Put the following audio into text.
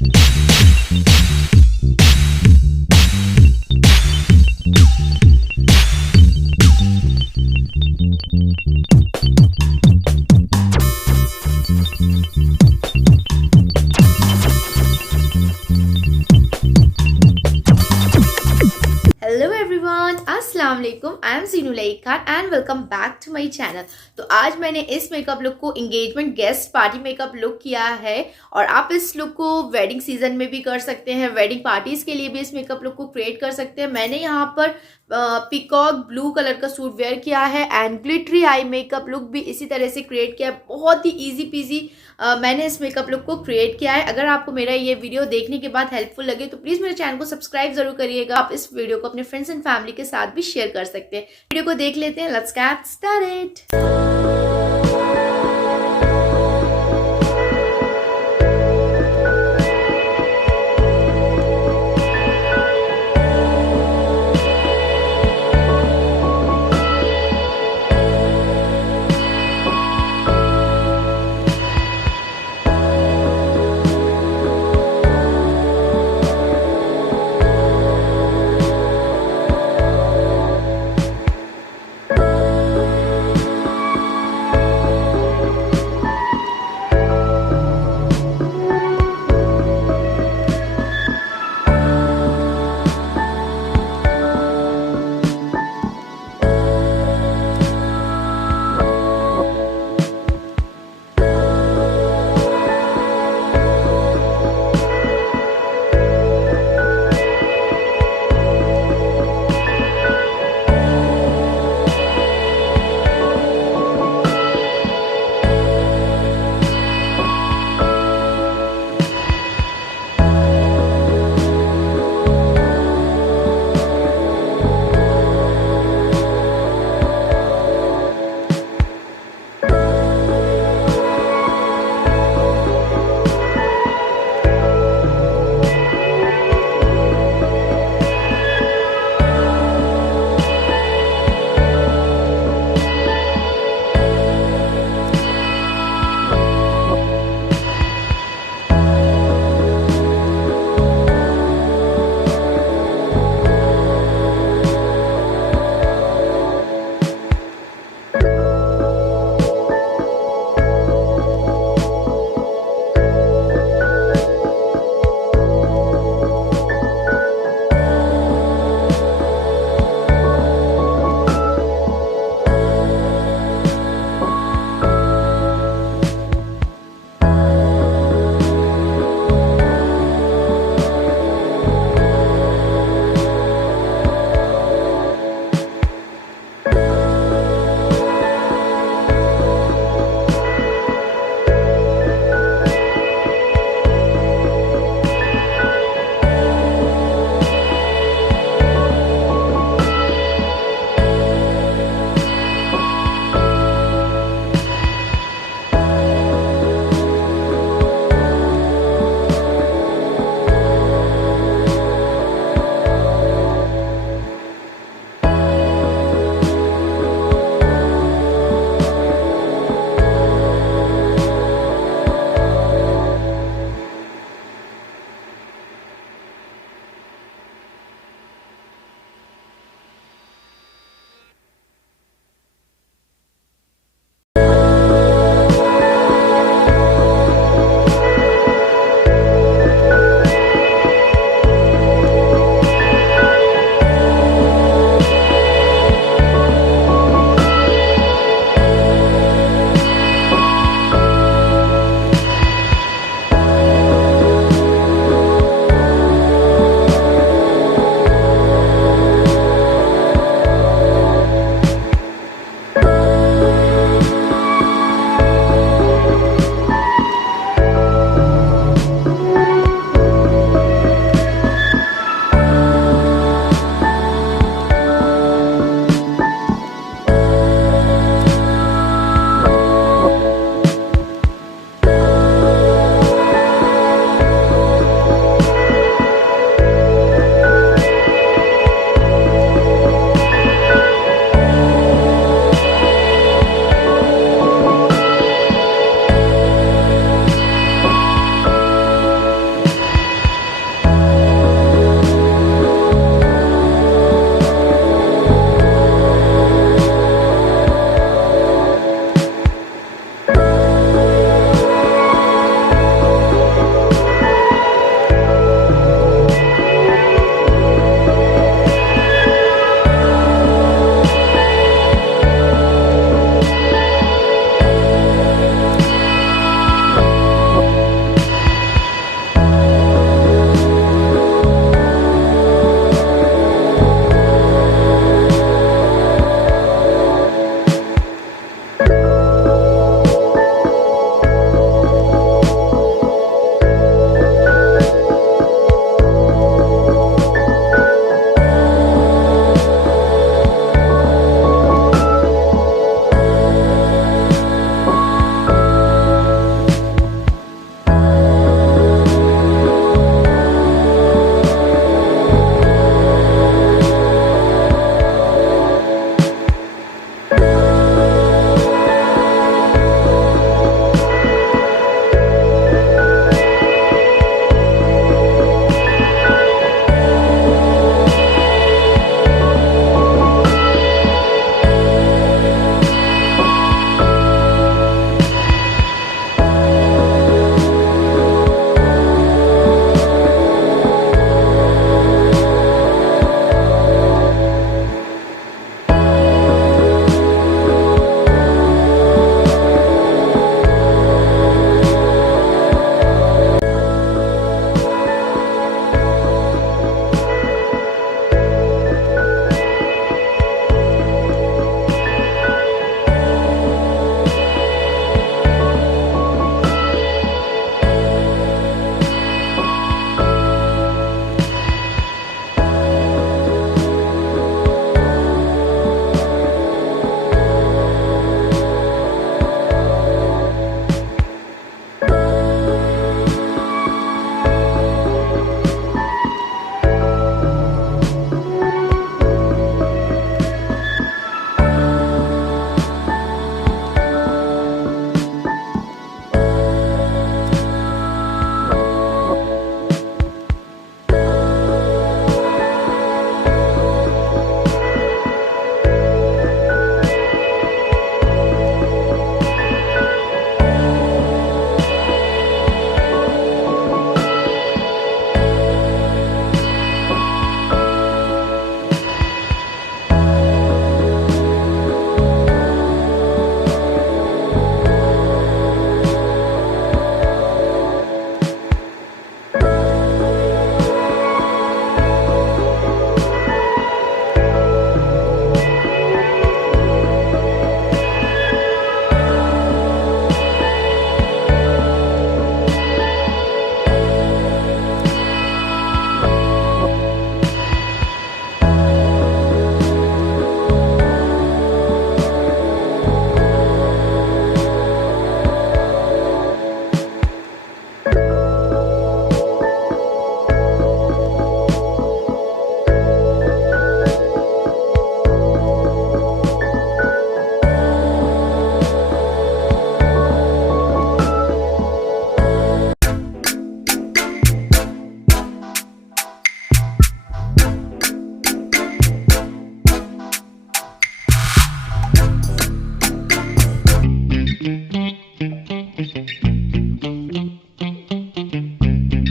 Hello everyone, अस्सलाम वालेकुम। I am zeenu and welcome back to my channel. तो आज मैंने इस मेकअप लुक को engagement guest party makeup look किया है और आप इस लुक को वेडिंग सीजन में भी कर सकते हैं, वेडिंग पार्टीज के लिए भी इस मेकअप लुक को क्रिएट कर सकते हैं। मैंने यहाँ पर पीकॉक ब्लू कलर का सूट वेयर किया है and glittery eye makeup look भी इसी तरह से क्रिएट किया है। बहुत ही इजी पीजी मैंने इस मेकअप लुक को क्रिएट किया है। अगर आपको मेरा ये वीडियो देखने के बाद हेल्पफुल लगे तो प्लीज मेरे चैनल को सब्सक्राइब जरूर करिएगा। आप इस वीडियो को अपने फ्रेंड्स एंड फैमिली के साथ भी शेयर कर सकते हैं। वीडियो को देख लेते हैं। Let's get started.